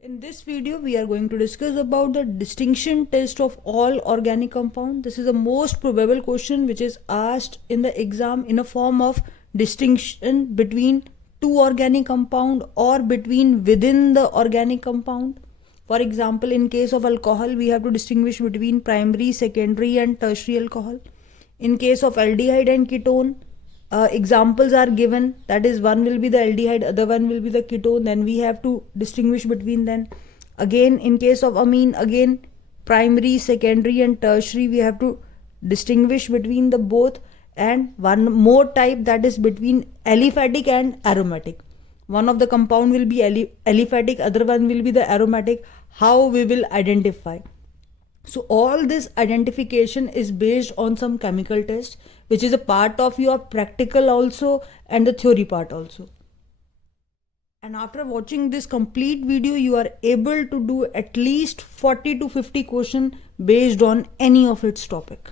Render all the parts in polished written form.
In this video, we are going to discuss about the distinction test of all organic compound. This is the most probable question which is asked in the exam in a form of distinction between two organic compound or between within the organic compound. For example, in case of alcohol, we have to distinguish between primary, secondary and tertiary alcohol. In case of aldehyde and ketone, examples are given, that is one will be the aldehyde, other one will be the ketone, then we have to distinguish between them. Again, in case of amine, again primary, secondary and tertiary, we have to distinguish between the both. And one more type, that is between aliphatic and aromatic. One of the compound will be aliphatic, other one will be the aromatic. How we will identify? So all this identification is based on some chemical test, which is a part of your practical also and the theory part also. And after watching this complete video, you are able to do at least 40 to 50 questions based on any of its topic.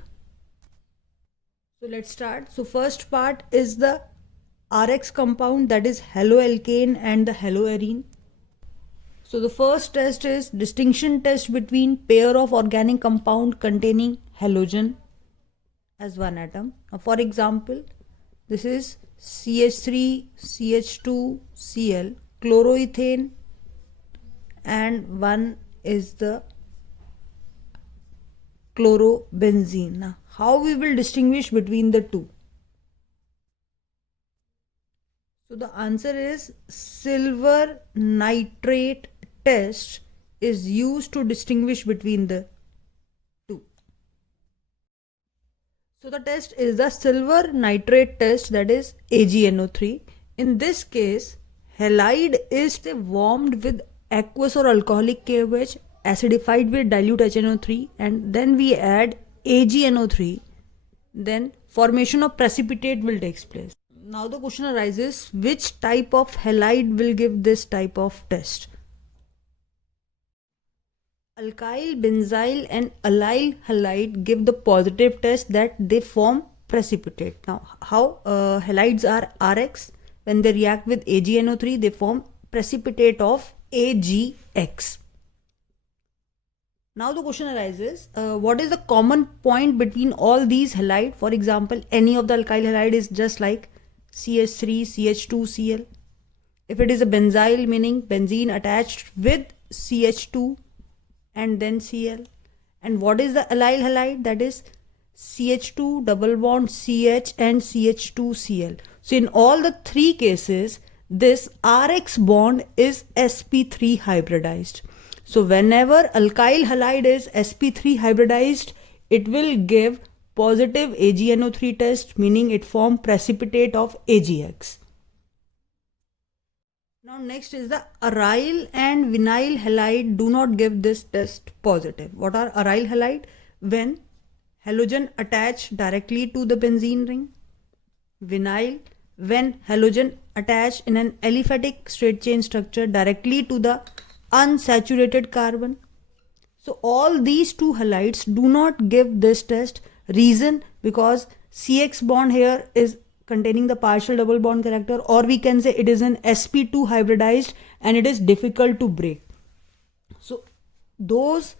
So let's start. So first part is the RX compound, that is haloalkane and the haloarine. So the first test is distinction test between pair of organic compound containing halogen as one atom. Now for example, this is CH3, CH2, Cl, chloroethane, and one is the chlorobenzene. Now how we will distinguish between the two? So the answer is silver nitrate test is used to distinguish between the two. So the test is the silver nitrate test, that is AgNO3. In this case, halide is warmed with aqueous or alcoholic KOH, acidified with dilute HNO3, and then we add AgNO3, then formation of precipitate will take place. Now the question arises, which type of halide will give this type of test? Alkyl, benzyl and allyl halide give the positive test that they form precipitate. Now how halides are RX? When they react with AgNO3, they form precipitate of AgX. Now the question arises, what is the common point between all these halide? For example, any of the alkyl halide is just like CH3, CH2, Cl. If it is a benzyl, meaning benzene attached with CH2 and then Cl. And what is the allyl halide? That is CH2 double bond CH and CH2Cl. So in all the three cases, this RX bond is sp3 hybridized. So whenever alkyl halide is sp3 hybridized, it will give positive AgNO3 test, meaning it forms precipitate of AgX. Now next is the aryl and vinyl halide do not give this test positive. What are aryl halide? When halogen attach directly to the benzene ring. Vinyl, when halogen attach in an aliphatic straight chain structure directly to the unsaturated carbon. So all these two halides do not give this test. Reason, because CX bond here is containing the partial double bond character, or we can say it is an sp2 hybridized and it is difficult to break. So those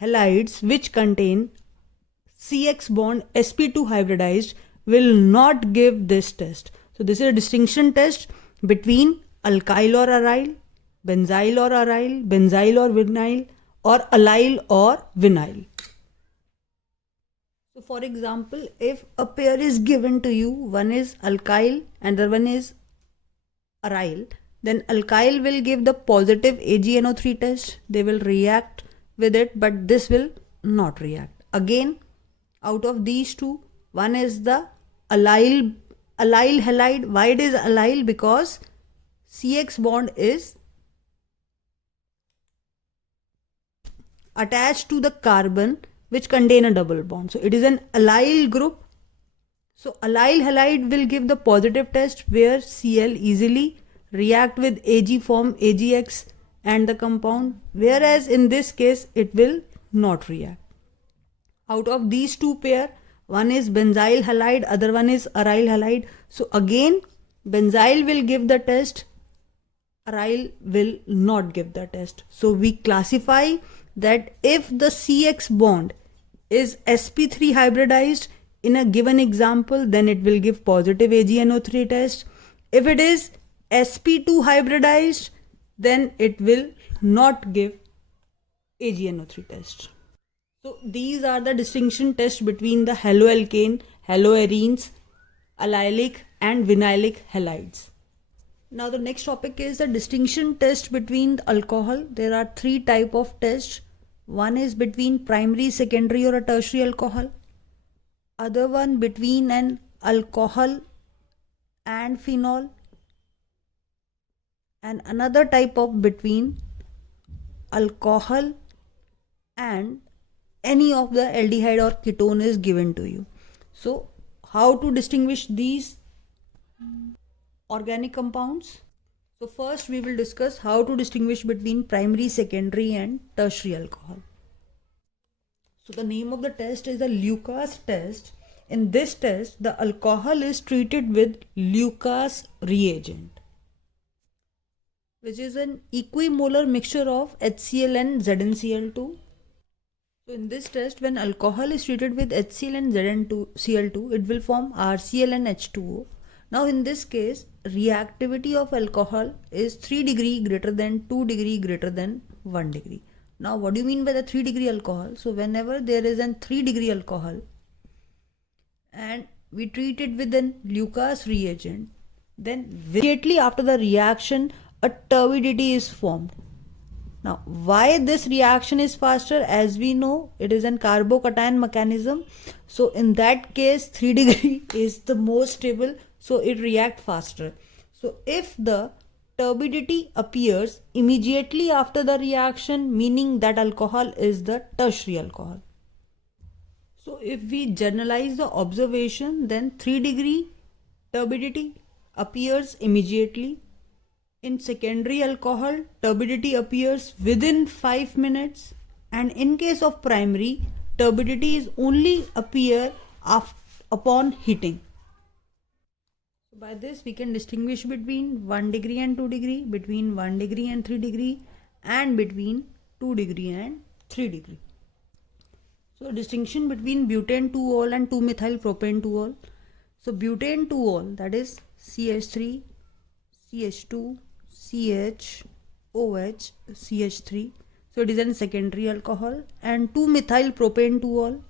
halides which contain CX bond sp2 hybridized will not give this test. So this is a distinction test between alkyl or aryl, benzyl or aryl, benzyl or vinyl, or allyl or vinyl. So for example, if a pair is given to you, one is alkyl and the other one is aryl, then alkyl will give the positive AgNO3 test. They will react with it, but this will not react. Again, out of these two, one is the allyl halide. Why it is allyl? Because CX bond is attached to the carbon which contain a double bond. So it is an allyl group. So allyl halide will give the positive test where Cl easily react with Ag, form AgX and the compound, whereas in this case it will not react. Out of these two pair, one is benzyl halide, other one is aryl halide. So again benzyl will give the test aryl will not give the test. So we classify that if the CX bond is sp3 hybridized in a given example, then it will give positive AgNO3 test. If it is sp2 hybridized, then it will not give AgNO3 test. So these are the distinction tests between the haloalkane, haloarenes, allylic and vinylic halides. Now the next topic is the distinction test between the alcohol. There are three type of tests. One is between primary, secondary or a tertiary alcohol. Other one between an alcohol and phenol. And another type of between alcohol and any of the aldehyde or ketone is given to you. So how to distinguish these organic compounds? So first we will discuss how to distinguish between primary, secondary and tertiary alcohol. So the name of the test is the Lucas test. In this test, the alcohol is treated with Lucas reagent, which is an equimolar mixture of HCl and ZnCl2. So in this test, when alcohol is treated with HCl and ZnCl2, it will form RCl and H2O. Now in this case, reactivity of alcohol is 3 degree greater than 2 degree greater than 1 degree. Now what do you mean by the 3 degree alcohol? So whenever there is an 3 degree alcohol and we treat it with an Lucas reagent, then immediately after the reaction a turbidity is formed. Now why this reaction is faster? As we know, it is an carbocation mechanism. So in that case 3 degree is the most stable, so it reacts faster. So if the turbidity appears immediately after the reaction, meaning that alcohol is the tertiary alcohol. So if we generalize the observation, then 3 degree turbidity appears immediately. In secondary alcohol, turbidity appears within 5 minutes, and in case of primary, turbidity is only appear upon heating. So by this we can distinguish between 1 degree and 2 degree, between 1 degree and 3 degree, and between 2 degree and 3 degree. So distinction between butane 2-ol and 2-methyl propane 2-ol. So butane 2-ol, that is CH3, CH2, CH, OH, CH3. So it is a secondary alcohol. And 2-methyl propane 2-ol,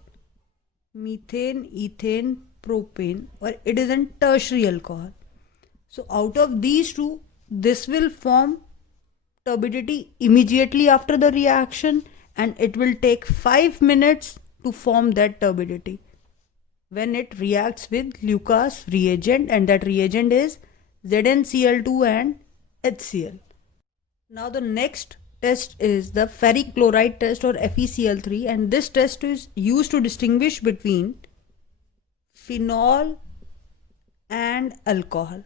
methane, ethane, propane, or it is a tertiary alcohol. So out of these two, this will form turbidity immediately after the reaction, and it will take 5 minutes to form that turbidity when it reacts with Lucas reagent, and that reagent is ZnCl2 and HCl. Now the next test is the ferric chloride test or FeCl3, and this test is used to distinguish between phenol and alcohol.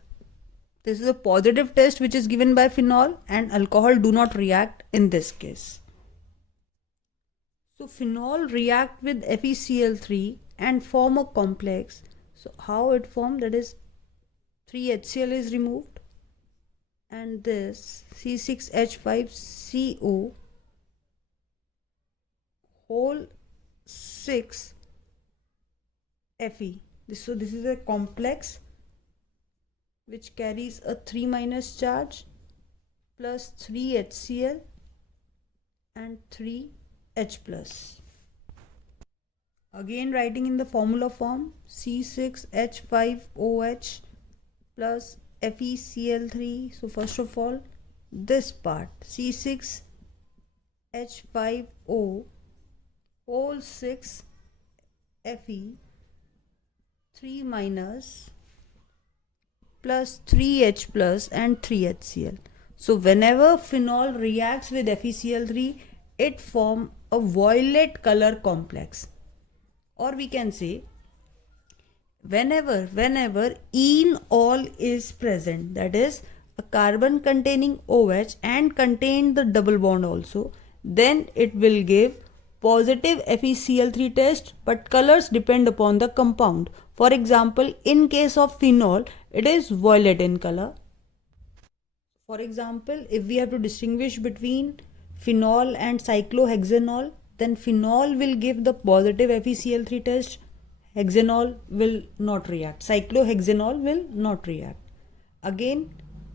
This is a positive test which is given by phenol, and alcohol do not react in this case. So phenol react with FeCl3 and form a complex. So how it formed? That is 3HCl is removed, and this C6H5CO whole 6 Fe. So this is a complex which carries a 3- charge plus 3 HCl and 3 H plus. Again writing in the formula form, C6H5OH plus FeCl3. So first of all, this part C6H5O whole 6 Fe 3- plus 3H plus and 3HCl. So whenever phenol reacts with FeCl3, it forms a violet color complex, or we can say whenever enol is present, that is a carbon containing OH and contain the double bond also, then it will give positive FeCl3 test, but colors depend upon the compound. For example, in case of phenol, it is violet in color. For example, if we have to distinguish between phenol and cyclohexanol, then phenol will give the positive FeCl3 test, hexanol will not react, cyclohexanol will not react. Again,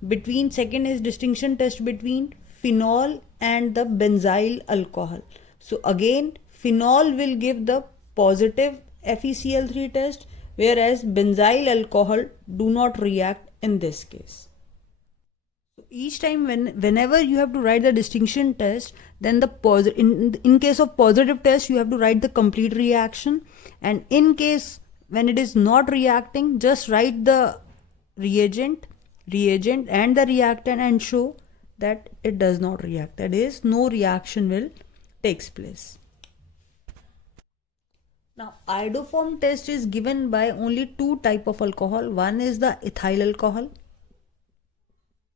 between second is distinction test between phenol and the benzyl alcohol. So again, phenol will give the positive FeCl3 test, whereas benzyl alcohol do not react in this case. So each time whenever you have to write the distinction test, then the in case of positive test you have to write the complete reaction, and in case when it is not reacting, just write the reagent and the reactant and show that it does not react, that is no reaction will takes place. Now iodoform test is given by only two type of alcohol. One is the ethyl alcohol,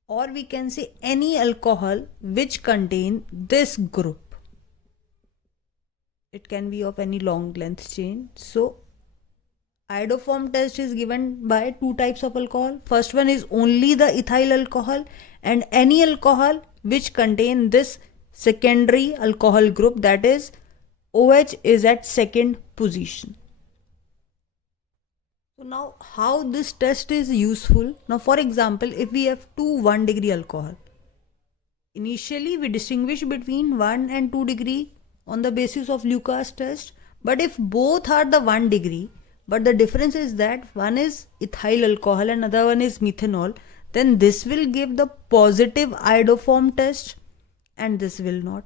or we can say any alcohol which contain this group. It can be of any long length chain. So iodoform test is given by two types of alcohol. First one is only the ethyl alcohol, and any alcohol which contain this secondary alcohol group, that is OH is at second position. So now how this test is useful? Now for example, if we have two 1 degree alcohol, initially we distinguish between 1 and 2 degree on the basis of Lucas test, but if both are the 1 degree, but the difference is that one is ethyl alcohol and another one is methanol, then this will give the positive iodoform test and this will not.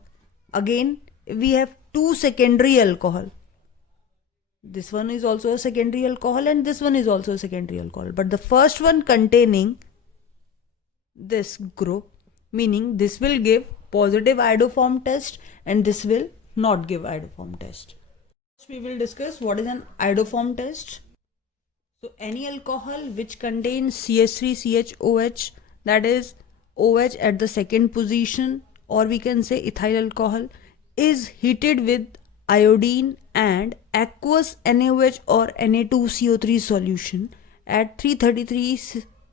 Again, if we have two secondary alcohol, this one is also a secondary alcohol and this one is also a secondary alcohol, but the first one containing this group, meaning this will give positive iodoform test and this will not give iodoform test. We will discuss what is an iodoform test. So any alcohol which contains CH3CHOH, that is OH at the second position, or we can say ethyl alcohol, is heated with iodine and aqueous NaOH or Na2CO3 solution at 333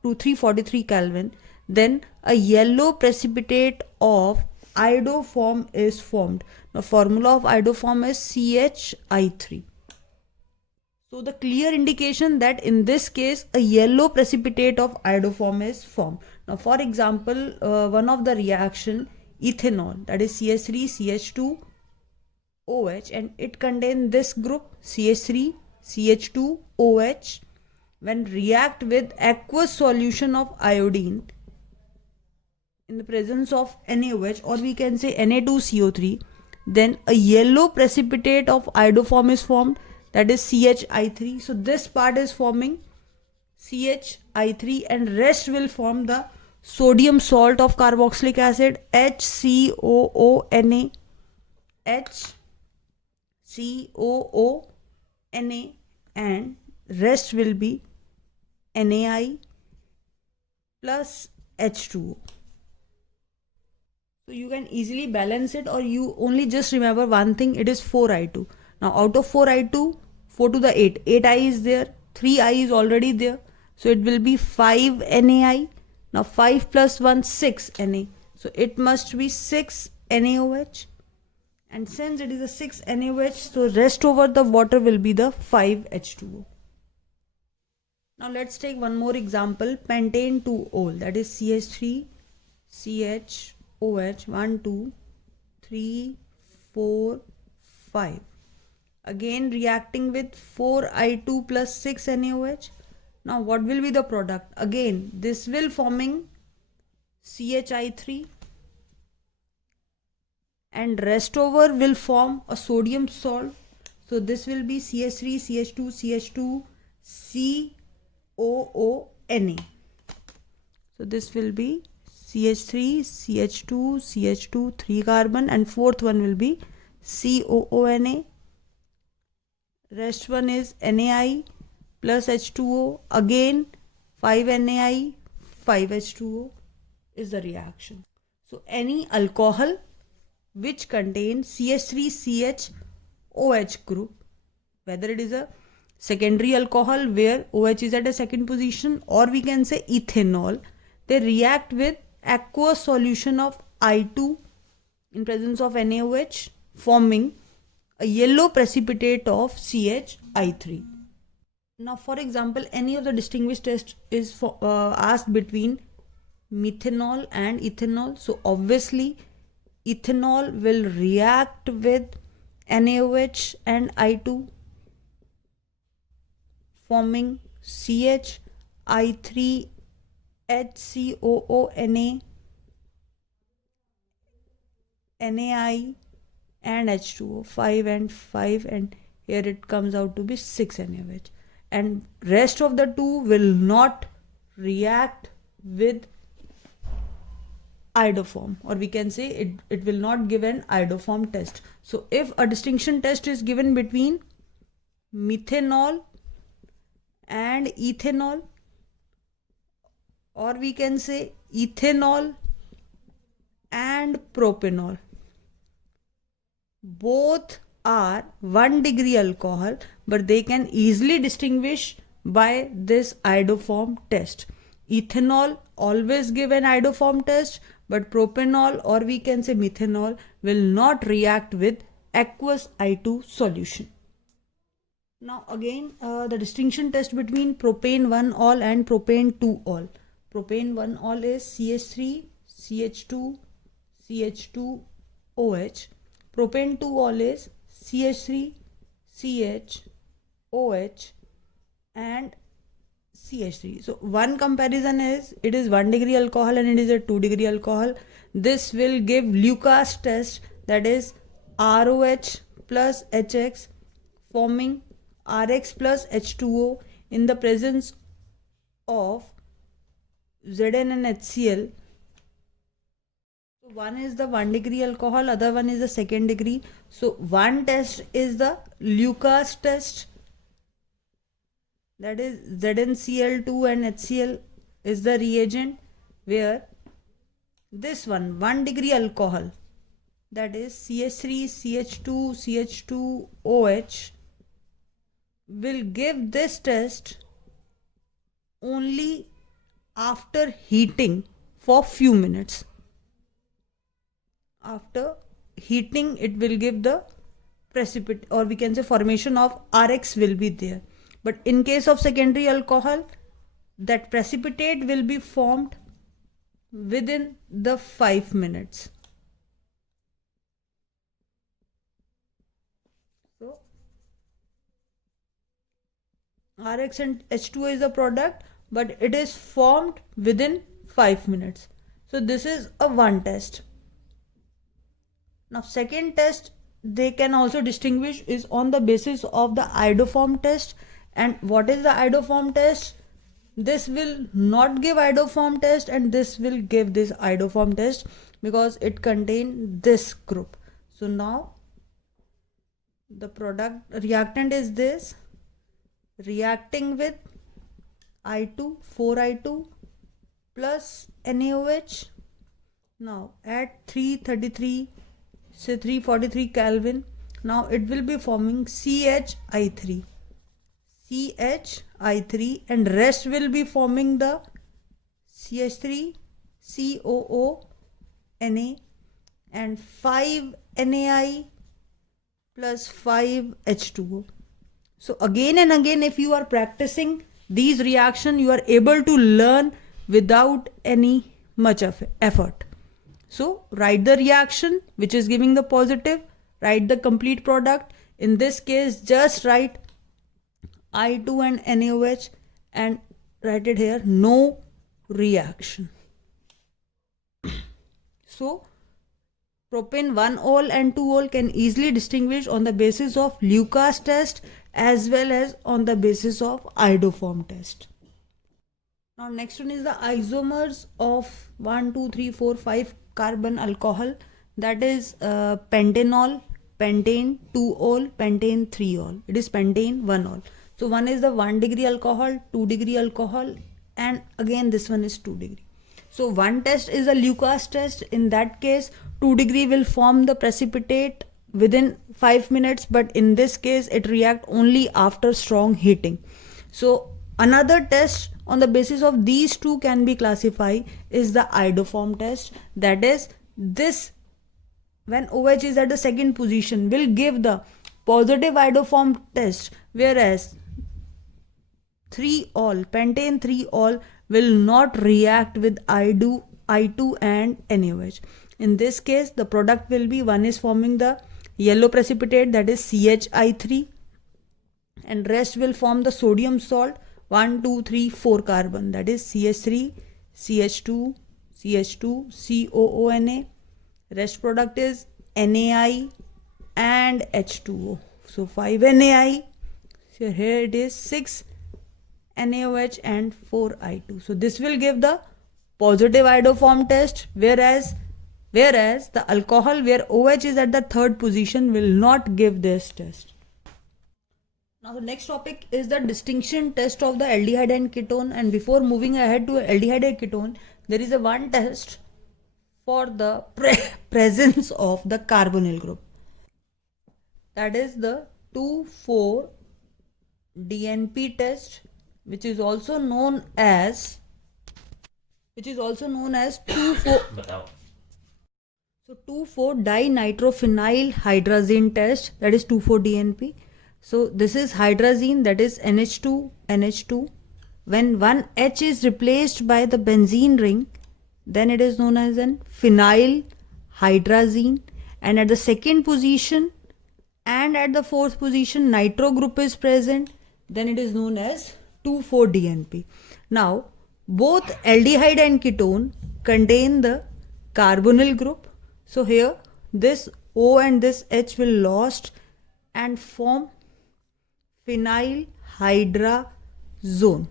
to 343 Kelvin, then a yellow precipitate of iodoform is formed. The formula of iodoform is CHI3. So the clear indication that in this case a yellow precipitate of iodoform is formed. Now for example, one of the reaction ethanol, that is CH3CH2OH, and it contains this group CH3CH2OH. When react with aqueous solution of iodine in the presence of NaOH, or we can say Na2CO3, then a yellow precipitate of iodoform is formed, that is CHI3. So this part is forming CHI3 and rest will form the sodium salt of carboxylic acid, HCOONA, HCOONA, and rest will be NaI plus H2O. So you can easily balance it, or you only just remember one thing, it is 4I2. Now out of 4I2, 4 to the 8, 8I is there, 3I is already there. So it will be 5 NaI. Now 5 plus 1, 6 Na. So it must be 6 NaOH. And since it is a 6 NaOH, so rest over the water will be the 5 H2O. Now let's take one more example, pentane 2-ol, that is CH3, CHOH, 1, 2, 3, 4, 5. Again reacting with 4I2 plus 6 NaOH. Now what will be the product? Again this will forming CHI3 and rest over will form a sodium salt. So this will be CH3, CH2, CH2, So this will be CH3, CH2, 3 carbon, and fourth one will be COONA. Rest one is NaI plus H2O. Again 5 NaI, 5 H2O is the reaction. So any alcohol which contains CH3CHOH group, whether it is a secondary alcohol where OH is at a second position, or we can say ethanol, they react with aqueous solution of I2 in presence of NaOH, forming a yellow precipitate of CHI3. Now, for example, any of the distinguished test is asked between methanol and ethanol. So obviously ethanol will react with NaOH and I2, forming CHI3 HCOO NaI and H2O, 5 and 5, and here it comes out to be 6 NaOH, and rest of the two will not react with iodoform, or we can say it will not give an iodoform test. So if a distinction test is given between methanol and ethanol, or we can say ethanol and propanol, both are 1 degree alcohol, but they can easily distinguish by this iodoform test. Ethanol always give an iodoform test, but propanol, or we can say methanol, will not react with aqueous I2 solution. Now again, the distinction test between propane 1-ol and propane 2-ol. Propane 1-ol is CH3 CH2 CH2OH. Propane 2-ol is CH3 CHOH and CH3. So one comparison is, it is 1 degree alcohol and it is a 2 degree alcohol. This will give Lucas test, that is ROH plus HX forming RX plus H2O in the presence of Zn and HCl. So one is the 1 degree alcohol, other one is the 2nd degree. So one test is the Lucas test, that is ZnCl2 and HCl is the reagent, where this one 1 degree alcohol, that is CH3 CH2 CH2OH, will give this test only after heating for few minutes. After heating, it will give the precipitate, or we can say formation of RX will be there. But in case of secondary alcohol, that precipitate will be formed within the 5 minutes. So RX and H2O is the product, but it is formed within 5 minutes. So this is a one test. Now second test they can also distinguish is on the basis of the iodoform test. And what is the iodoform test? This will not give iodoform test, and this will give this iodoform test because it contains this group. So now the product reactant is this, reacting with I2, 4I2 plus NaOH. Now at 333, say 343 Kelvin, now it will be forming CHI3, and rest will be forming the CH3 COO Na and 5 NaI plus 5 H2O. So again and again, if you are practicing these reactions, you are able to learn without any much of effort. So write the reaction which is giving the positive, write the complete product. In this case, just write I2 and NaOH and write it here, no reaction. So propane 1-ol and 2-ol can easily distinguish on the basis of Lucas test as well as on the basis of iodoform test. Now next one is the isomers of 1, 2, 3, 4, 5 carbon alcohol, that is pentanol, pentane 2-ol, pentane 3-ol. It is pentane 1-ol. So one is the 1 degree alcohol, 2 degree alcohol, and again this one is 2 degree. So one test is a Lucas test. In that case 2 degree will form the precipitate within 5 minutes, but in this case it reacts only after strong heating. So Another test on the basis of these two can be classified is the iodoform test. That is, this when OH is at the second position will give the positive iodoform test, whereas 3-ol, pentane 3-ol will not react with I2 and NaOH. In this case, the product will be, one is forming the yellow precipitate, that is CHI3, and rest will form the sodium salt, 1 2 3 4 carbon, that is CH3, CH2, CH2, COONA. Rest product is NaI and H2O. So 5 NaI. So here it is 6 NaOH and 4 I2. So this will give the positive iodoform test, whereas the alcohol where OH is at the third position will not give this test. Now the next topic is the distinction test of the aldehyde and ketone, and before moving ahead to aldehyde and ketone, there is a one test for the presence of the carbonyl group, that is the 2,4-DNP test, which is also known as 2,4-dinitrophenyl hydrazine test, that is 2,4-DNP. So this is hydrazine, that is NH2. When one H is replaced by the benzene ring, then it is known as an phenyl hydrazine, and at the second position and at the fourth position nitro group is present, then it is known as 2,4-DNP. Now both aldehyde and ketone contain the carbonyl group. So here this O and this H will lost and form phenyl hydrazone,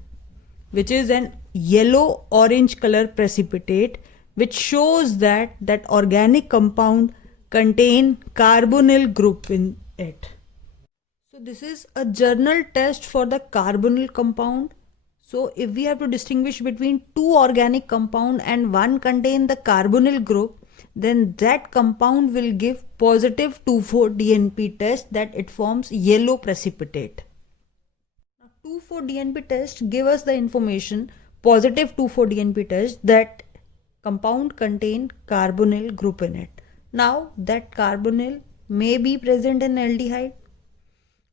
which is an yellow orange color precipitate, which shows that organic compound contain carbonyl group in it. So this is a journal test for the carbonyl compound. So if we have to distinguish between two organic compound and one contain the carbonyl group, then that compound will give positive 2,4-DNP test, that it forms yellow precipitate. 2,4-DNP test give us the information, positive 2,4-DNP test, that compound contain carbonyl group in it. Now that carbonyl may be present in aldehyde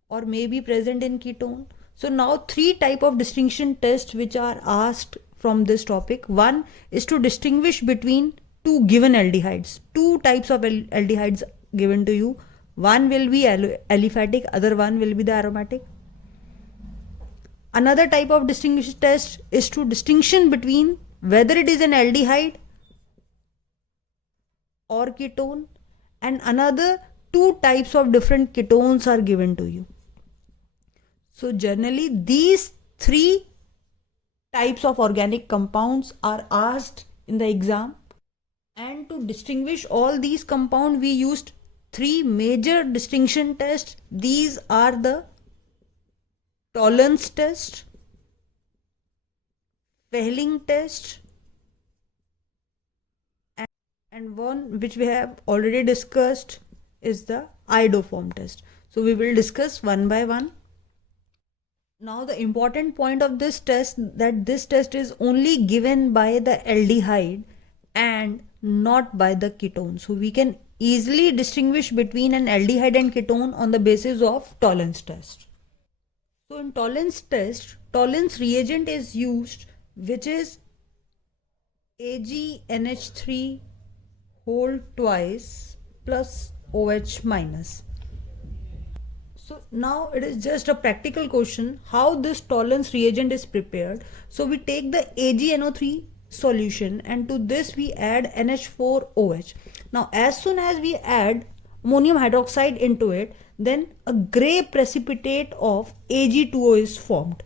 or may be present in ketone. So now three type of distinction tests which are asked from this topic. One is to distinguish between two given aldehydes, two types of aldehydes given to you. One will be aliphatic, other one will be the aromatic. Another type of distinction test is to distinction between whether it is an aldehyde or ketone, and another two types of different ketones are given to you. So generally these three types of organic compounds are asked in the exam, and to distinguish all these compounds we used three major distinction tests. These are the Tollens test, Fehling test, and one which we have already discussed is the iodoform test. So we will discuss one by one. Now the important point of this test, that this test is only given by the aldehyde and not by the ketone. So we can easily distinguish between an aldehyde and ketone on the basis of Tollens test. So in Tollens test, Tollens reagent is used, which is AgNH3 whole twice plus OH minus. So now it is just a practical question how this Tollens reagent is prepared. So we take the AgNO3 solution and to this we add NH4OH. Now as soon as we add ammonium hydroxide into it, then a gray precipitate of Ag2O is formed.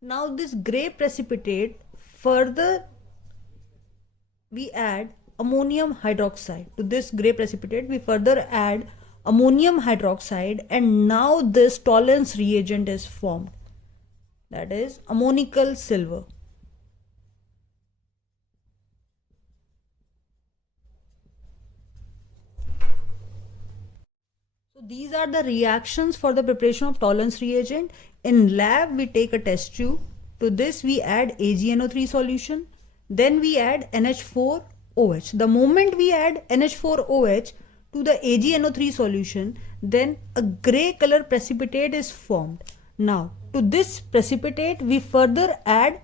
Now this gray precipitate, further we add ammonium hydroxide. To this gray precipitate we further add ammonium hydroxide, and now this Tollens reagent is formed, that is ammonical silver. So these are the reactions for the preparation of tolerance reagent. In lab, we take a test tube. To this, we add AgNO3 solution. Then we add NH4OH. The moment we add NH4OH to the AgNO3 solution, then a gray color precipitate is formed. Now, to this precipitate, we further add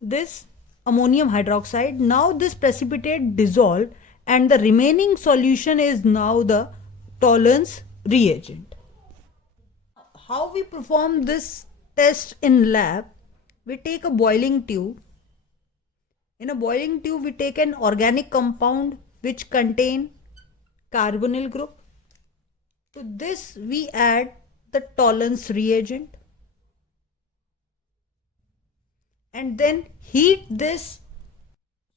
this ammonium hydroxide. Now this precipitate dissolved and the remaining solution is now the tolerance reagent. How we perform this test in lab? We take a boiling tube. In a boiling tube, we take an organic compound which contain carbonyl group. To this, we add the tolerance reagent and then heat this.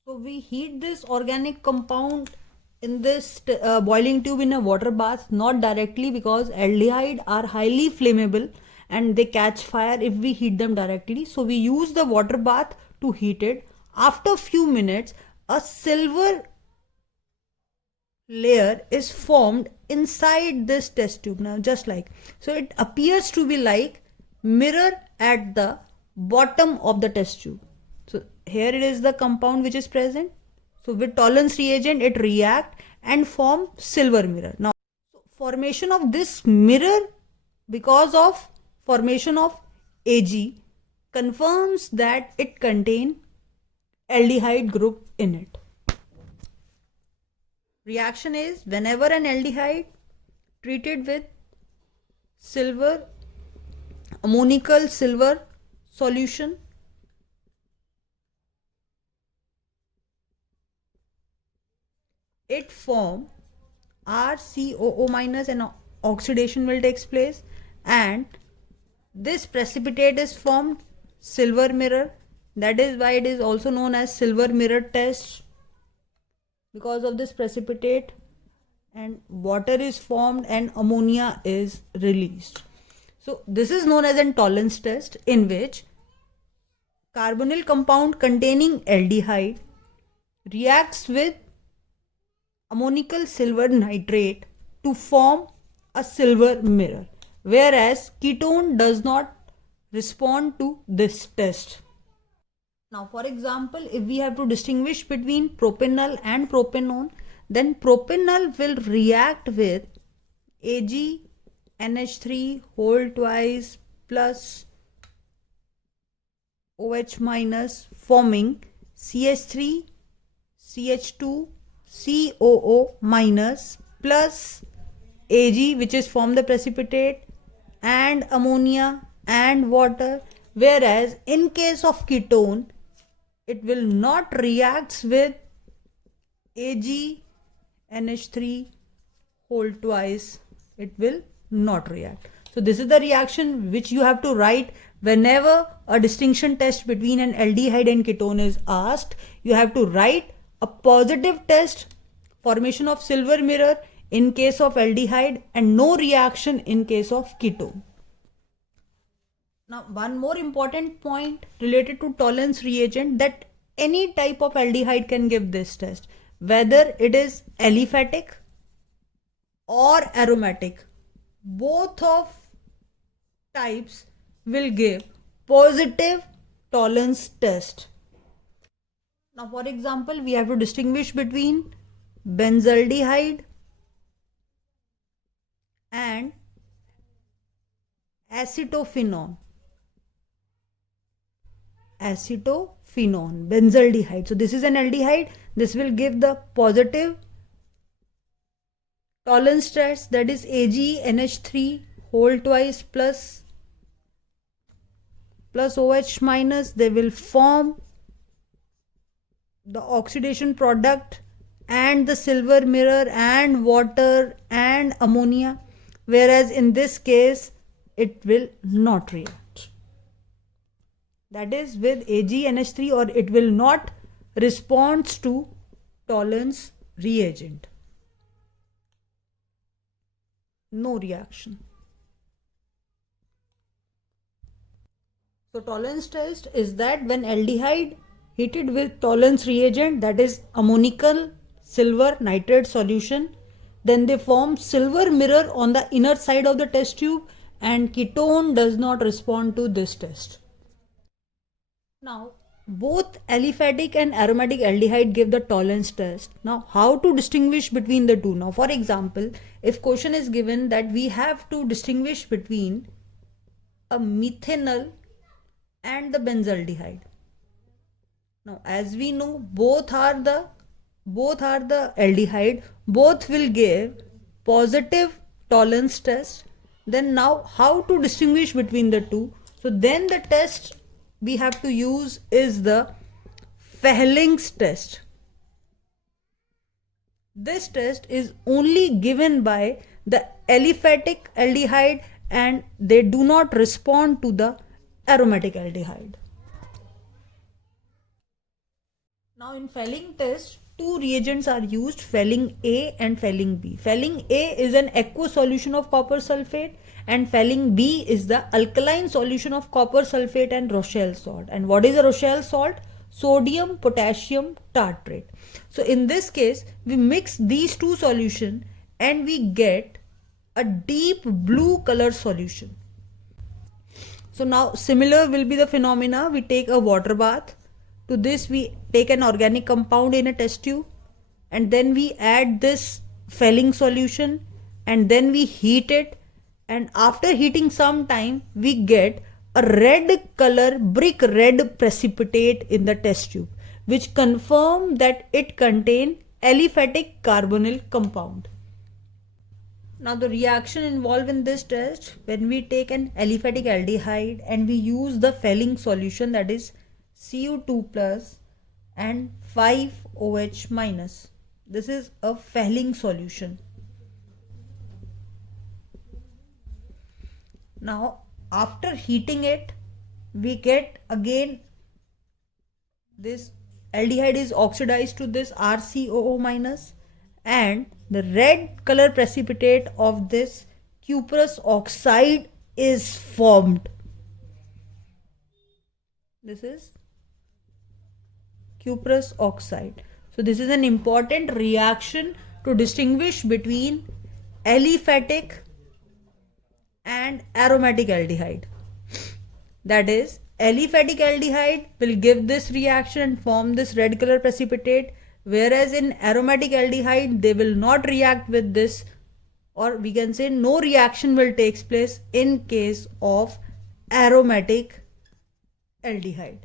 So we heat this organic compound in this boiling tube in a water bath, not directly, because aldehyde are highly flammable and they catch fire if we heat them directly. So we use the water bath to heat it. After a few minutes, a silver layer is formed inside this test tube. Now just like, so it appears to be like mirror at the bottom of the test tube. So here it is the compound which is present. So with tolerance reagent, it react and form silver mirror. Now formation of this mirror because of formation of Ag confirms that it contain aldehyde group in it. Reaction is whenever an aldehyde treated with silver, ammonical silver solution, it form RCOO minus and oxidation will take place and this precipitate is formed silver mirror. That is why it is also known as silver mirror test, because of this precipitate, and water is formed and ammonia is released. So this is known as a tolerance test in which carbonyl compound containing aldehyde reacts with ammonical silver nitrate to form a silver mirror, whereas ketone does not respond to this test. Now, for example, if we have to distinguish between propanol and propanone, then propanol will react with AgNH3 whole twice plus OH minus forming CH3 CH2 COO minus plus Ag, which is form the precipitate, and ammonia and water, whereas in case of ketone it will not reacts with AgNH3 whole twice, it will not react. So this is the reaction which you have to write whenever a distinction test between an aldehyde and ketone is asked. You have to write a positive test, formation of silver mirror in case of aldehyde and no reaction in case of ketone. Now one more important point related to tolerance reagent, that any type of aldehyde can give this test, whether it is aliphatic or aromatic. Both of types will give positive tolerance test. Now for example, we have to distinguish between benzaldehyde and acetophenone. Benzaldehyde. So this is an aldehyde. This will give the positive tolerance test, that is AgNH3 whole twice plus OH minus. They will form the oxidation product and the silver mirror and water and ammonia, whereas in this case it will not react. That is with AgNH3, or it will not respond to tolerance reagent. No reaction. So tolerance test is that when aldehyde heated with tolerance reagent, that is ammonical silver nitrate solution, then they form silver mirror on the inner side of the test tube, and ketone does not respond to this test. Now, both aliphatic and aromatic aldehyde give the tolerance test. Now, how to distinguish between the two? Now, for example, if question is given that we have to distinguish between a methanol and the benzaldehyde. Now, as we know, both are the aldehyde, both will give positive tolerance test. Then now, how to distinguish between the two? So then the test we have to use is the Fehling's test. This test is only given by the aliphatic aldehyde and they do not respond to the aromatic aldehyde. Now in Fehling test, two reagents are used, Fehling A and Fehling B. Fehling A is an aqueous solution of copper sulfate and Fehling B is the alkaline solution of copper sulfate and Rochelle salt. And what is a Rochelle salt? Sodium potassium tartrate. So in this case, we mix these two solutions and we get a deep blue color solution. So now similar will be the phenomena. We take a water bath. To this we take an organic compound in a test tube and then we add this Fehling solution and then we heat it, and after heating some time we get a red color brick red precipitate in the test tube, which confirm that it contain aliphatic carbonyl compound. Now the reaction involved in this test, when we take an aliphatic aldehyde and we use the Fehling solution, that is Cu2 plus and 5OH minus. This is a Fehling solution. Now after heating it, we get again this aldehyde is oxidized to this RCOO minus and the red color precipitate of this cuprous oxide is formed. This is cuprous oxide. So this is an important reaction to distinguish between aliphatic and aromatic aldehyde. That is, aliphatic aldehyde will give this reaction and form this red color precipitate, whereas in aromatic aldehyde they will not react with this, or we can say no reaction will take place in case of aromatic aldehyde.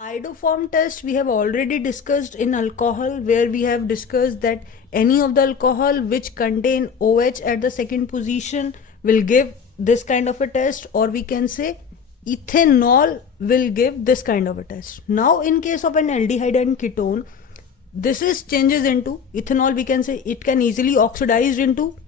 Iodoform test we have already discussed in alcohol, where we have discussed that any of the alcohol which contain OH at the second position will give this kind of a test, or we can say ethanol will give this kind of a test. Now in case of an aldehyde and ketone, this is changes into ethanol. We can say it can easily oxidize into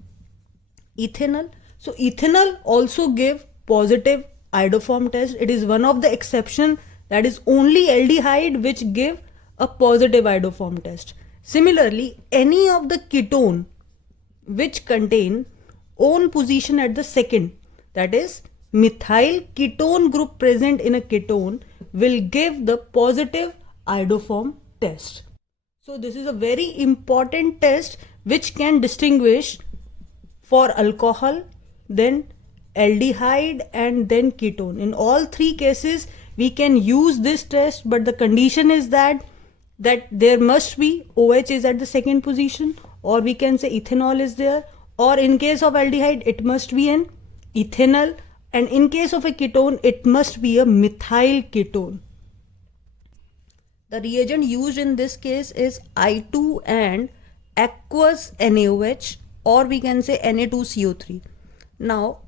ethanol. So ethanol also give positive iodoform test. It is one of the exception, that is only aldehyde which give a positive iodoform test. Similarly, any of the ketone which contain own position at the second, that is methyl ketone group present in a ketone, will give the positive iodoform test. So this is a very important test which can distinguish for alcohol, then aldehyde and then ketone. In all three cases we can use this test, but the condition is that there must be OH is at the second position, or we can say ethanol is there, or in case of aldehyde it must be an ethanol, and in case of a ketone it must be a methyl ketone. The reagent used in this case is I2 and aqueous NaOH, or we can say Na2CO3. Now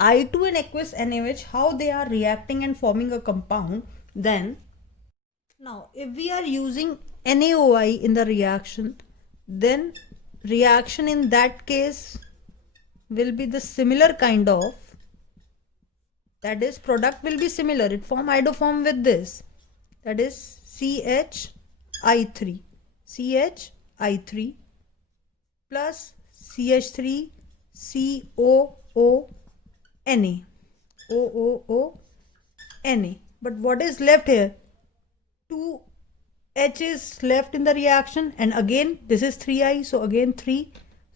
I2 and aqueous NaOH, how they are reacting and forming a compound, then now if we are using NaOI in the reaction, then reaction in that case will be the similar kind of, that is product will be similar, it form iodoform with this, that is CHI3 plus CH3 COONA. But what is left here? 2 H is left in the reaction, and again this is 3I, so again 3.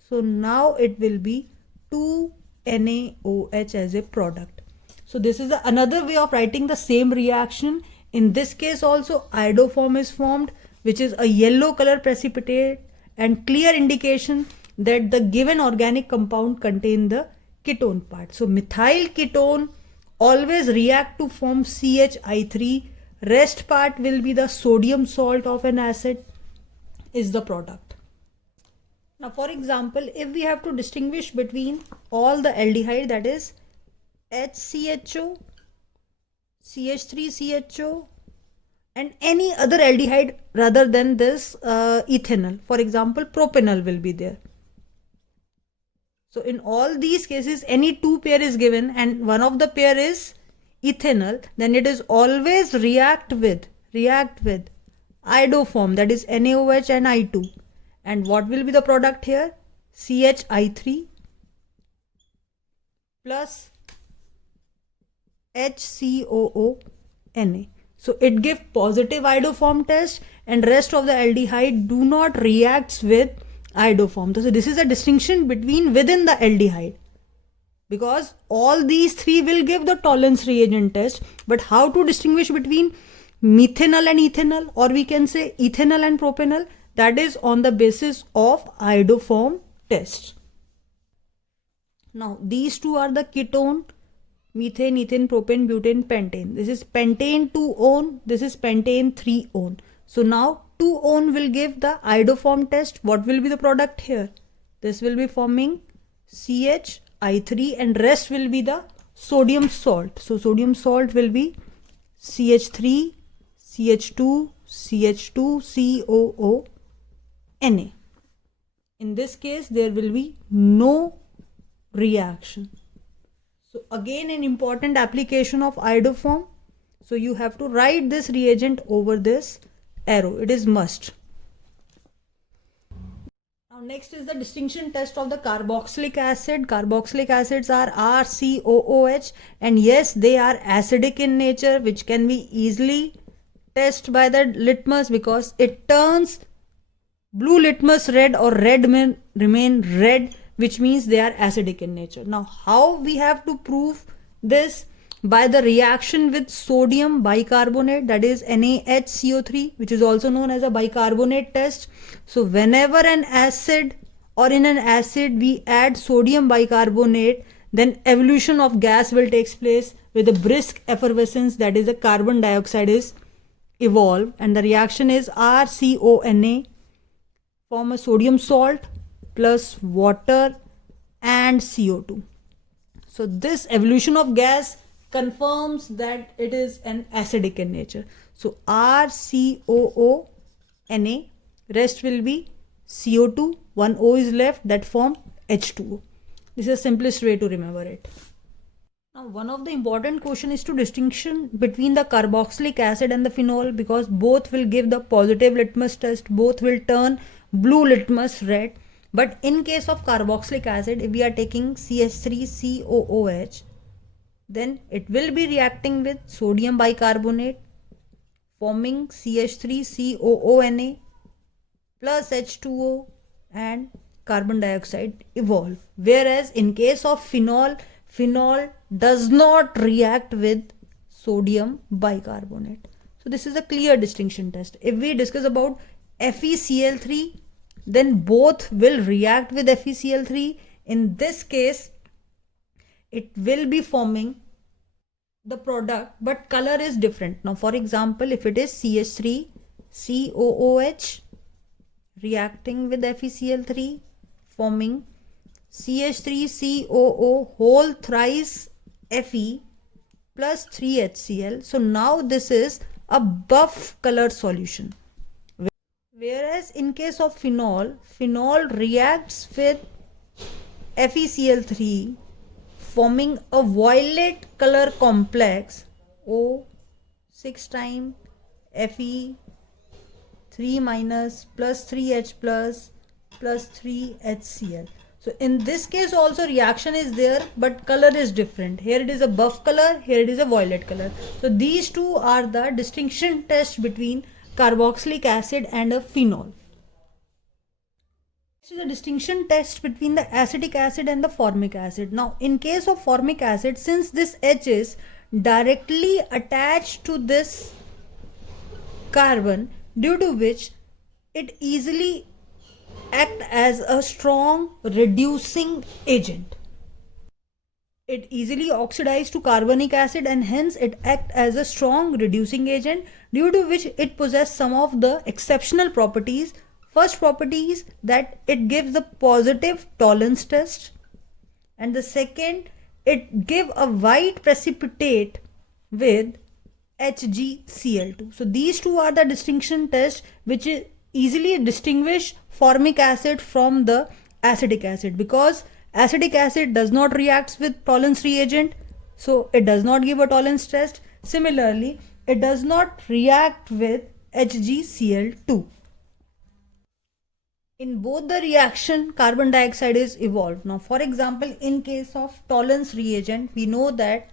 So now it will be 2NaOH as a product. So this is another way of writing the same reaction. In this case also iodoform is formed, which is a yellow color precipitate and clear indication that the given organic compound contain the ketone part. So methyl ketone always react to form CHI3. Rest part will be the sodium salt of an acid is the product. Now for example, if we have to distinguish between all the aldehyde, that is HCHO, CH3CHO and any other aldehyde rather than this ethanol, for example propanol will be there. So in all these cases any two pair is given and one of the pair is ethanol, then it is always react with iodoform, that is NaOH and I2. And what will be the product here? CHI3 plus HCOONA. So it gives positive iodoform test and rest of the aldehyde do not reacts with iodoform. So this is a distinction between within the aldehyde, because all these three will give the tolerance reagent test, but how to distinguish between methanol and ethanol, or we can say ethanol and propanol, that is on the basis of iodoform test. Now these two are the ketone, methane, ethane, propane, butane, pentane. This is pentane 2-one, this is pentane 3-one. So now 2-one will give the iodoform test. What will be the product here? This will be forming CHI3 and rest will be the sodium salt. So sodium salt will be CH3, CH2, CH2, COONA. In this case there will be no reaction. So again an important application of iodoform. So you have to write this reagent over this arrow. It is must. Now next is the distinction test of the carboxylic acid. Carboxylic acids are RCOOH and yes, they are acidic in nature, which can be easily tested by the litmus because it turns blue litmus red or red remain red, which means they are acidic in nature. Now how we have to prove this? By the reaction with sodium bicarbonate, that is NaHCO3, which is also known as a bicarbonate test. So whenever an acid or in an acid we add sodium bicarbonate, then evolution of gas will take place with a brisk effervescence, that is the carbon dioxide is evolved and the reaction is RCONA, form a sodium salt plus water and CO2. So this evolution of gas confirms that it is an acidic in nature. So RCOONA, rest will be CO2, one O is left, that form H2O. This is the simplest way to remember it. Now one of the important question is to distinction between the carboxylic acid and the phenol, because both will give the positive litmus test, both will turn blue litmus red. But in case of carboxylic acid, if we are taking CH3COOH, then it will be reacting with sodium bicarbonate forming CH3COONA plus H2O and carbon dioxide evolve. Whereas in case of phenol, phenol does not react with sodium bicarbonate. So this is a clear distinction test. If we discuss about FeCl3, then both will react with FeCl3. In this case, it will be forming the product, but color is different. Now for example, if it is CH3COOH reacting with FeCl3 forming CH3COO whole thrice Fe plus 3HCl. So now this is a buff color solution. Whereas in case of phenol, phenol reacts with FeCl3 forming a violet color complex O 6 times Fe 3 minus plus 3H plus 3HCl. So in this case also reaction is there, but color is different. Here it is a buff color, here it is a violet color. So these two are the distinction test between carboxylic acid and a phenol. This is a distinction test between the acetic acid and the formic acid. Now, in case of formic acid, since this H is directly attached to this carbon, due to which it easily act as a strong reducing agent. It easily oxidizes to carbonic acid and hence it acts as a strong reducing agent, due to which it possesses some of the exceptional properties. First property is that it gives the positive Tollens test, and the second, it gives a white precipitate with HgCl2. So these two are the distinction tests which easily distinguish formic acid from the acetic acid, because acetic acid does not react with Tollens reagent, so it does not give a Tollens test. Similarly, it does not react with HgCl2. In both the reaction, carbon dioxide is evolved. Now, for example, in case of Tollens reagent, we know that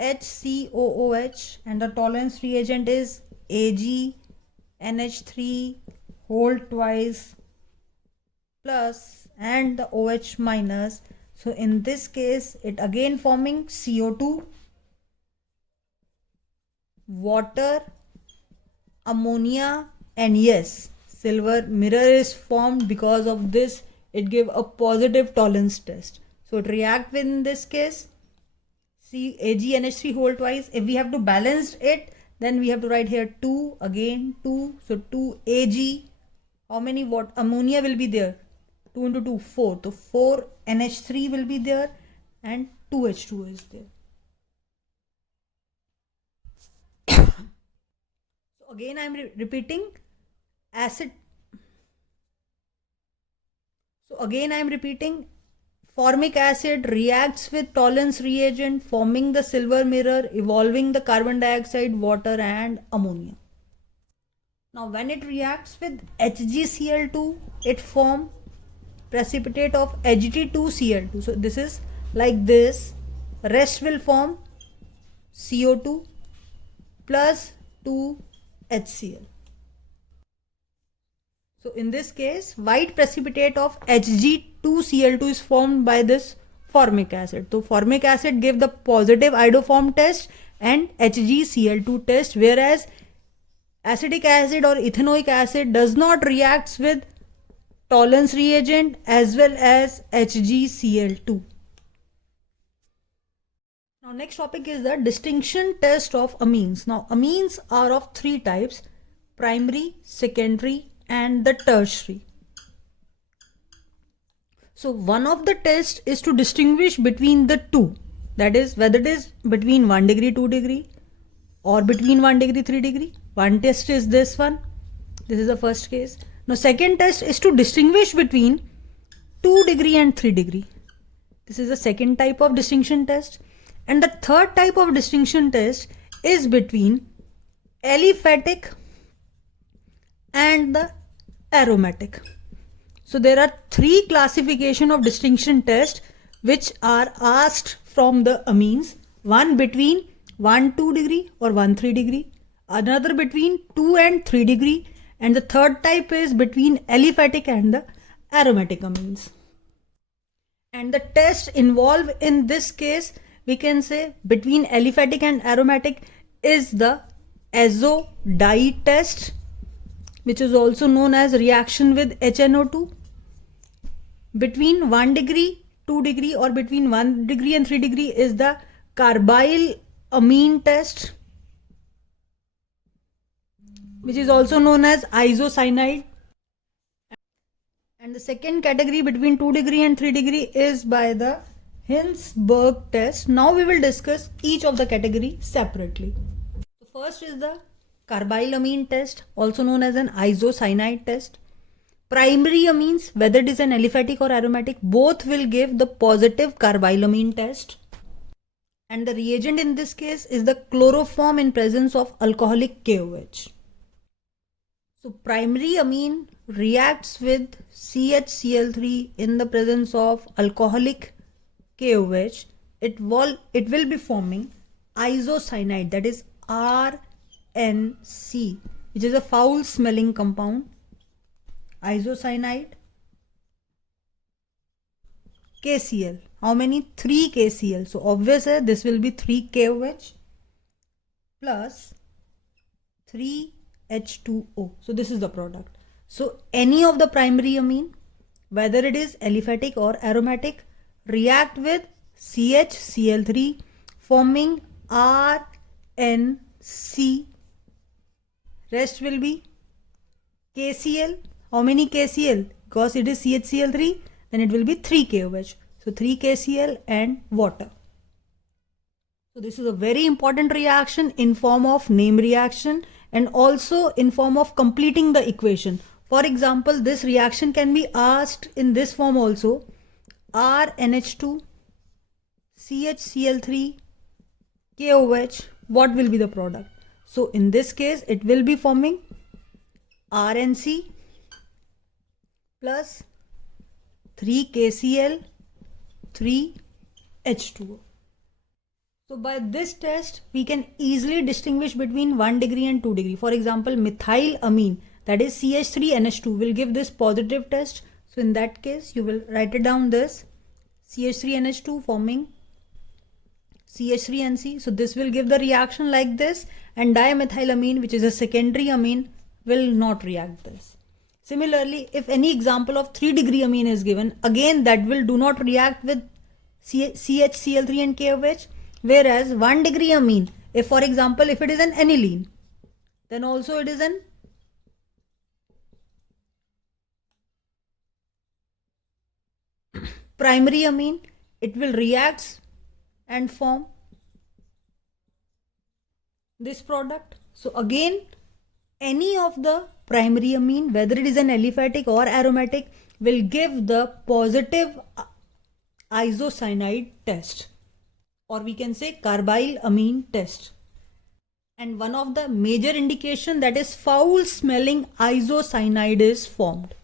HCOOH and the Tollens reagent is AgNH3 whole twice plus and the OH minus. So in this case, it again forming CO2, water, ammonia, and yes, silver mirror is formed. Because of this, it give a positive Tollens test. So it react with, in this case, AgNH3 whole twice. If we have to balance it, then we have to write here 2, again 2. So 2 Ag. How many what ammonia will be there? 2 into 2, 4. So 4 NH3 will be there and 2 H2 is there. So again I am repeating acid. So again I am repeating, formic acid reacts with Tollens reagent, forming the silver mirror, evolving the carbon dioxide, water and ammonia. Now when it reacts with HgCl2, it forms precipitate of Hg2Cl2. So this is like this. Rest will form CO2 plus 2 HCl. So in this case, white precipitate of Hg2Cl2 is formed by this formic acid. So formic acid give the positive iodoform test and HgCl2 test, whereas acetic acid or ethanoic acid does not react with Tollens reagent as well as HgCl2. Now next topic is the distinction test of amines. Now amines are of three types: primary, secondary and the tertiary. So one of the tests is to distinguish between the two, that is whether it is between 1 degree 2 degree or between 1 degree 3 degree. One test is this one. This is the first case. Now second test is to distinguish between 2 degree and 3 degree. This is the second type of distinction test. And the third type of distinction test is between aliphatic and the aromatic. So there are three classification of distinction test which are asked from the amines. One between 1-2 degree or 1-3 degree, another between 2 and 3 degree, and the third type is between aliphatic and the aromatic amines. And the test involved in this case, we can say between aliphatic and aromatic, is the azo-dye test, which is also known as reaction with HNO2. Between 1 degree, 2 degree or between 1 degree and 3 degree is the carbyl amine test, which is also known as isocyanide. And the second category between 2 degree and 3 degree is by the Hinsberg test. Now we will discuss each of the category separately. The first is the carbylamine test, also known as an isocyanide test. Primary amines, whether it is an aliphatic or aromatic, both will give the positive carbylamine test. And the reagent in this case is the chloroform in presence of alcoholic KOH. So primary amine reacts with CHCl3 in the presence of alcoholic KOH. It will be forming isocyanide, that is RNC, which is a foul smelling compound. Isocyanide, KCl. How many? 3 KCl. So obviously this will be 3 KOH plus 3 H2O. So this is the product. So any of the primary amine, whether it is aliphatic or aromatic, react with CHCl3 forming RNC. Rest will be KCl. How many KCl? Because it is CHCl3, then it will be 3 KOH. So 3 KCl and water. So this is a very important reaction in form of name reaction and also in form of completing the equation. For example, this reaction can be asked in this form also. RNH2, CHCl3, KOH, what will be the product? So in this case, it will be forming RNC plus 3 KCl, 3 H2O. So by this test, we can easily distinguish between 1 degree and 2 degree. For example, methylamine, that is CH3NH2, will give this positive test. So in that case, you will write it down this CH3NH2 forming CH3NC. So this will give the reaction like this, and dimethylamine, which is a secondary amine, will not react this. Similarly, if any example of 3 degree amine is given, again that will do not react with CHCl3 and KOH. Whereas 1 degree amine, if for example, if it is an aniline, then also it is an primary amine, it will react and form this product. So again, any of the primary amine, whether it is an aliphatic or aromatic, will give the positive isocyanide test, or we can say carbyl amine test. And one of the major indication, that is foul smelling isocyanide, is formed.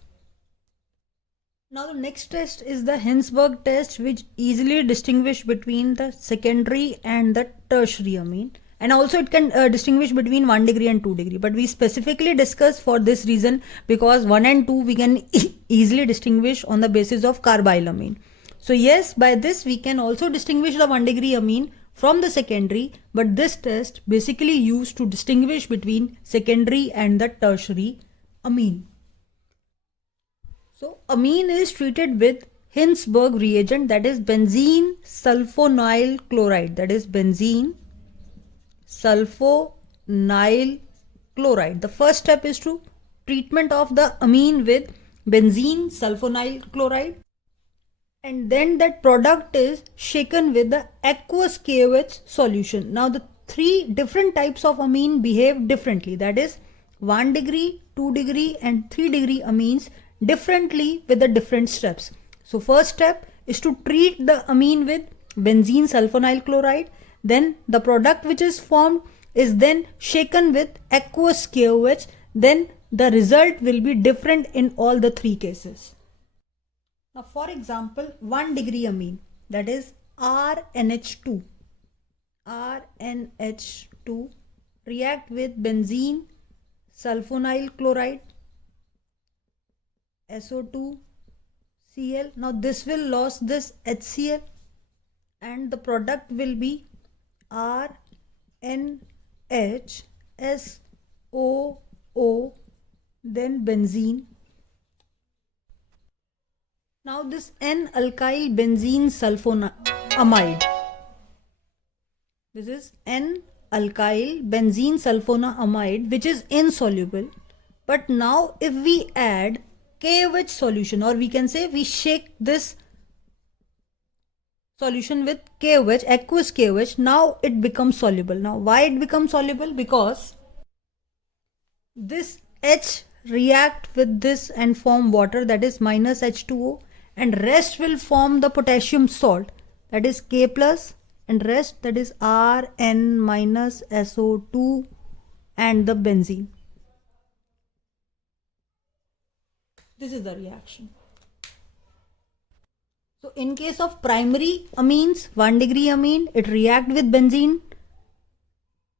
Now the next test is the Hinsberg test, which easily distinguish between the secondary and the tertiary amine, and also it can distinguish between 1 degree and 2 degree, but we specifically discuss for this reason because 1 and 2 we can easily distinguish on the basis of carbyl amine. So yes, by this we can also distinguish the 1 degree amine from the secondary, but this test basically used to distinguish between secondary and the tertiary amine. So amine is treated with Hinsberg reagent, that is benzene sulfonyl chloride, that is benzene sulfonyl chloride. The first step is to treatment of the amine with benzene sulfonyl chloride, and then that product is shaken with the aqueous KOH solution. Now the 3 different types of amine behave differently, that is 1 degree, 2 degree and 3 degree amines differently with the different steps. So first step is to treat the amine with benzene sulfonyl chloride, then the product which is formed is then shaken with aqueous KOH, then the result will be different in all the 3 cases. Now for example, 1 degree amine, that is RNH2 react with benzene sulfonyl chloride, SO2 Cl. Now this will lose this HCl and the product will be RNHSOO, then benzene. Now this N-alkyl benzene sulfonamide. This is N-alkyl benzene sulfonamide, which is insoluble. But now if we add KOH solution, or we can say we shake this solution with KOH, aqueous KOH, now it becomes soluble. Now why it becomes soluble? Because this H react with this and form water, that is minus H2O, and rest will form the potassium salt, that is K plus, and rest, that is Rn minus SO2 and the benzene. This is the reaction. So in case of primary amines, 1 degree amine, it react with benzene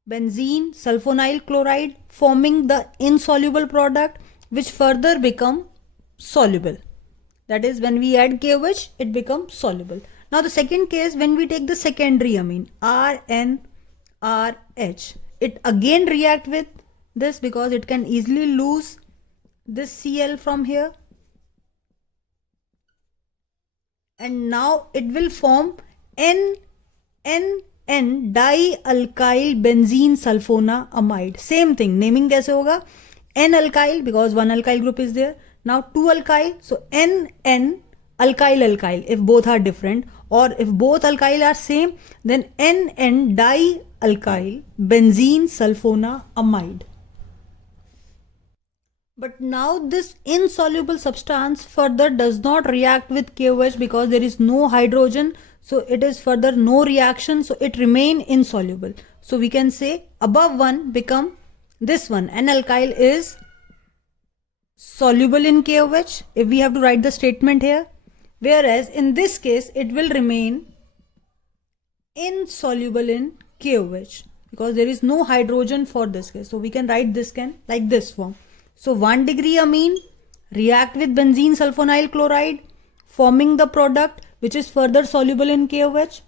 benzene sulfonyl chloride, forming the insoluble product which further become soluble. That is, when we add KOH, it becomes soluble. Now the second case, when we take the secondary amine RNRH, it again react with this because it can easily lose this Cl from here, and now it will form N dialkyl benzene sulfonamide. Same thing, naming कैसे होगा? N alkyl because one alkyl group is there. Now two alkyl, so N alkyl if both are different, or if both alkyl are same, then N dialkyl benzene sulfonamide. But now this insoluble substance further does not react with KOH because there is no hydrogen, so it is further no reaction, so it remain insoluble. So we can say above one become this one, N-alkyl is soluble in KOH if we have to write the statement here, whereas in this case it will remain insoluble in KOH because there is no hydrogen for this case. So we can write this like this form. So 1 degree amine react with benzene sulfonyl chloride, forming the product which is further soluble in KOH,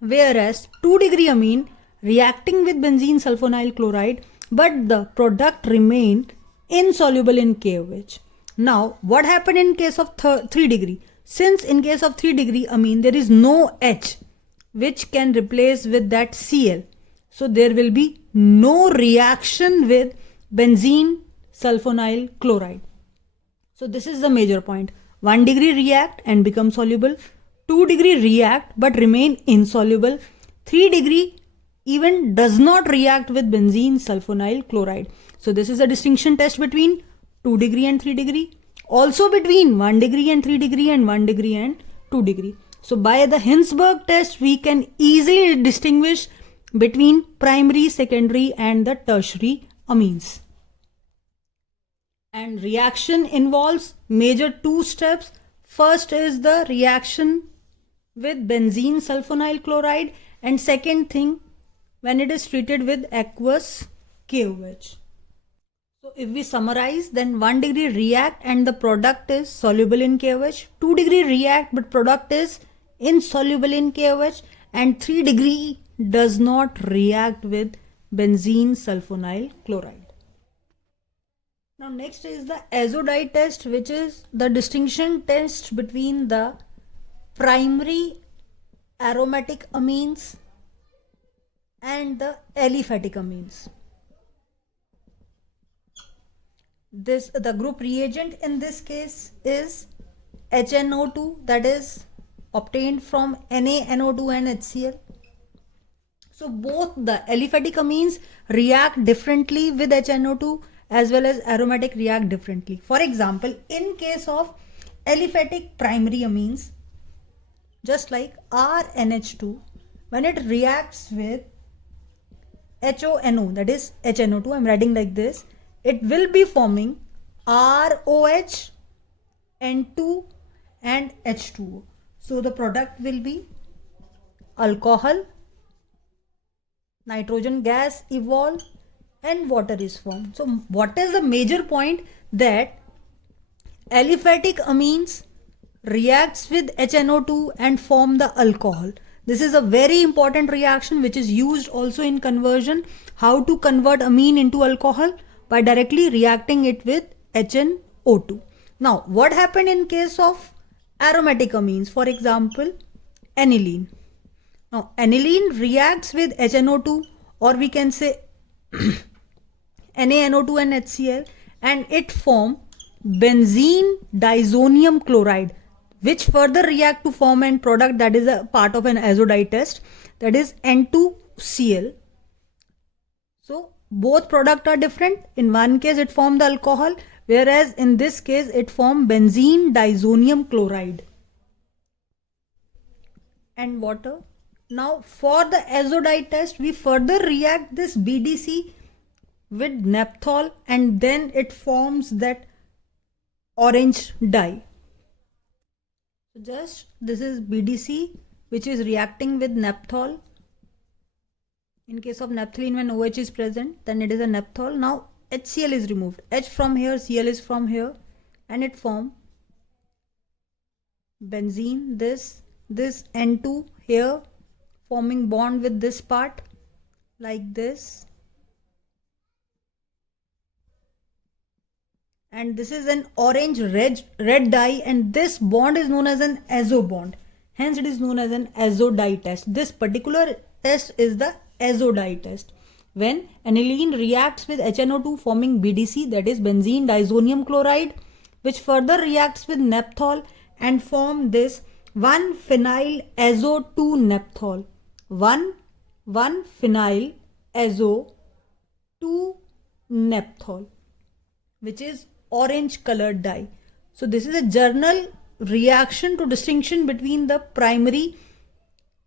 whereas 2 degree amine reacting with benzene sulfonyl chloride, but the product remained insoluble in KOH. Now what happened in case of 3 degree? Since in case of 3 degree amine there is no H which can replace with that Cl, so there will be no reaction with benzene sulfonyl chloride. So this is the major point. 1 degree react and become soluble, 2 degree react but remain insoluble, 3 degree even does not react with benzene sulfonyl chloride. So this is a distinction test between 2 degree and 3 degree, also between 1 degree and 3 degree and 1 degree and 2 degree. So by the Hinsberg test we can easily distinguish between primary, secondary and the tertiary amines. And reaction involves major 2 steps. First is the reaction with benzene sulfonyl chloride, and second thing when it is treated with aqueous KOH. So if we summarize, then 1 degree react and the product is soluble in KOH, 2 degree react but product is insoluble in KOH, and 3 degree does not react with benzene sulfonyl chloride. Now next is the azodite test, which is the distinction test between the primary aromatic amines and the aliphatic amines. The group reagent in this case is HNO2, that is obtained from NaNO2 and HCl. So both the aliphatic amines react differently with HNO2 as well as aromatic react differently. For example, in case of aliphatic primary amines, just like RNH2, when it reacts with HONO, that is HNO2, I'm writing like this, it will be forming ROH, N2 and H2O. So the product will be alcohol, nitrogen gas evolve, and water is formed. So what is the major point? That aliphatic amines reacts with HNO2 and form the alcohol. This is a very important reaction which is used also in conversion. How to convert amine into alcohol? By directly reacting it with HNO2. Now what happened in case of aromatic amines? For example, aniline. Now aniline reacts with HNO2, or we can say NaNO2 and HCl, and it form benzene diazonium chloride, which further react to form an product that is a part of an azodite test, that is N2Cl. So both products are different. In one case it form the alcohol, whereas in this case it form benzene diazonium chloride and water. Now for the azodite test we further react this BDC with naphthol, and then it forms that orange dye. So just this is BDC which is reacting with naphthol, In case of naphthalene, when OH is present, then it is a naphthol. Now HCl is removed. H from here, Cl is from here, and it form benzene. This N2 here forming bond with this part like this. And this is an orange red dye, and this bond is known as an azo bond. Hence it is known as an azo dye test. This particular test is the azo dye test. When aniline reacts with HNO2 forming BDC, that is benzene diazonium chloride, which further reacts with naphthol and form this 1-phenyl azo 2 naphthol. 1-phenyl azo 2 naphthol, which is orange colored dye. So this is a journal reaction to distinction between the primary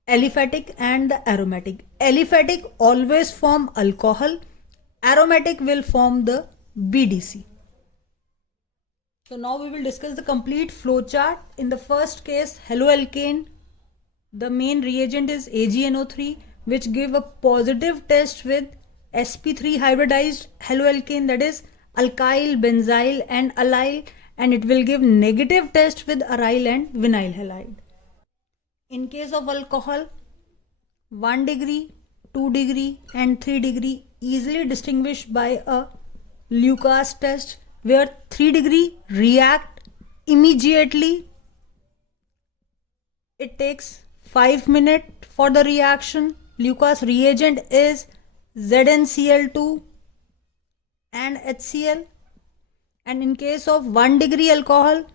aliphatic and the aromatic. Aliphatic always form alcohol, aromatic will form the BDC. So now we will discuss the complete flow chart. In the first case, haloalkane, the main reagent is AgNO3, which give a positive test with sp3 hybridized haloalkane, that is alkyl, benzyl and allyl, and it will give negative test with aryl and vinyl halide. In case of alcohol, 1 degree, 2 degree and 3 degree easily distinguished by a Lucas test, where 3 degree react immediately. It takes 5 minutes for the reaction. Lucas reagent is ZnCl2 and HCl. And in case of 1 degree alcohol,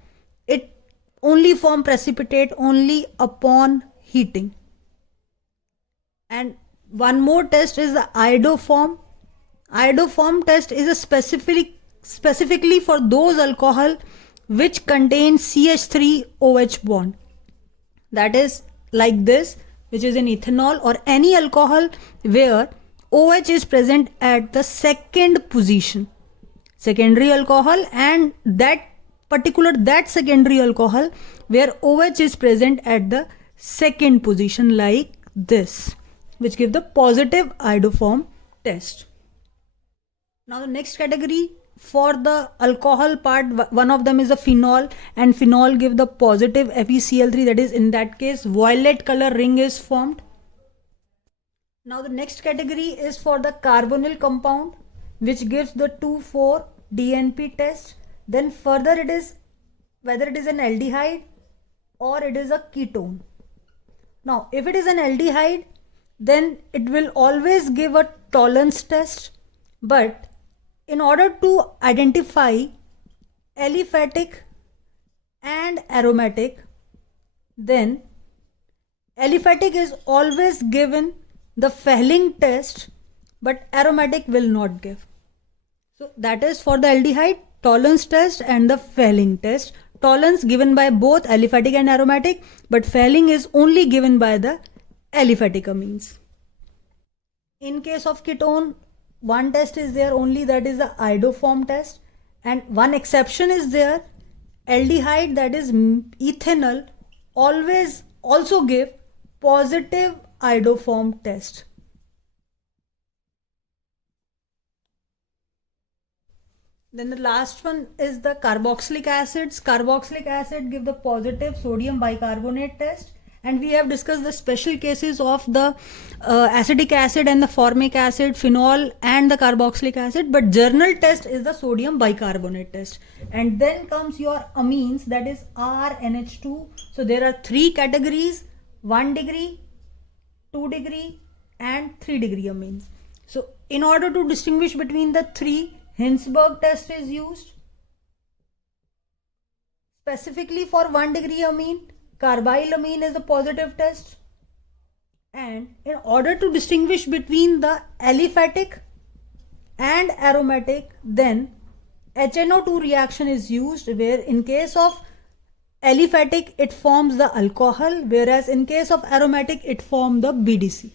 it only form precipitate only upon heating. And one more test is the iodoform. Iodoform test is a specifically for those alcohol which contain CH3OH bond. That is like this, which is in ethanol or any alcohol where OH is present at the second position, secondary alcohol, and that secondary alcohol where OH is present at the second position like this, which give the positive iodoform test. Now the next category for the alcohol part, one of them is a phenol, and phenol give the positive FeCl3, that is in that case violet color ring is formed. Now the next category is for the carbonyl compound, which gives the 2,4-DNP test. Then further it is whether it is an aldehyde or it is a ketone. Now if it is an aldehyde, then it will always give a tolerance test, but in order to identify aliphatic and aromatic, then aliphatic is always given the Fehling test, but aromatic will not give. So that is for the aldehyde, tolerance test and the Fehling test. Tolerance given by both aliphatic and aromatic, but Fehling is only given by the aliphatic amines. In case of ketone, one test is there only, that is the iodoform test, and one exception is there. Aldehyde, that is ethanol, always also give positive iodoform test. Then the last one is the carboxylic acids. Carboxylic acid give the positive sodium bicarbonate test, and we have discussed the special cases of the acetic acid and the formic acid, phenol and the carboxylic acid, but journal test is the sodium bicarbonate test. And then comes your amines, that is RNH2. So there are 3 categories: 1 degree, 2 degree and 3 degree amines. So in order to distinguish between the 3, Hinsberg test is used. Specifically for 1 degree amine, carbylamine is the positive test. And in order to distinguish between the aliphatic and aromatic, then HNO2 reaction is used, where in case of aliphatic it forms the alcohol, whereas in case of aromatic it forms the BDC.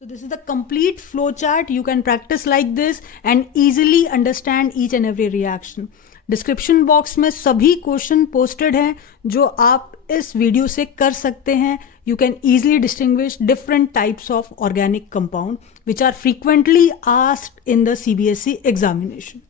So this is the complete flow chart. You can practice like this and easily understand each and every reaction. Description box में सभी question posted हैं जो आप इस video से कर सकते हैं. You can easily distinguish different types of organic compound which are frequently asked in the CBSE examination.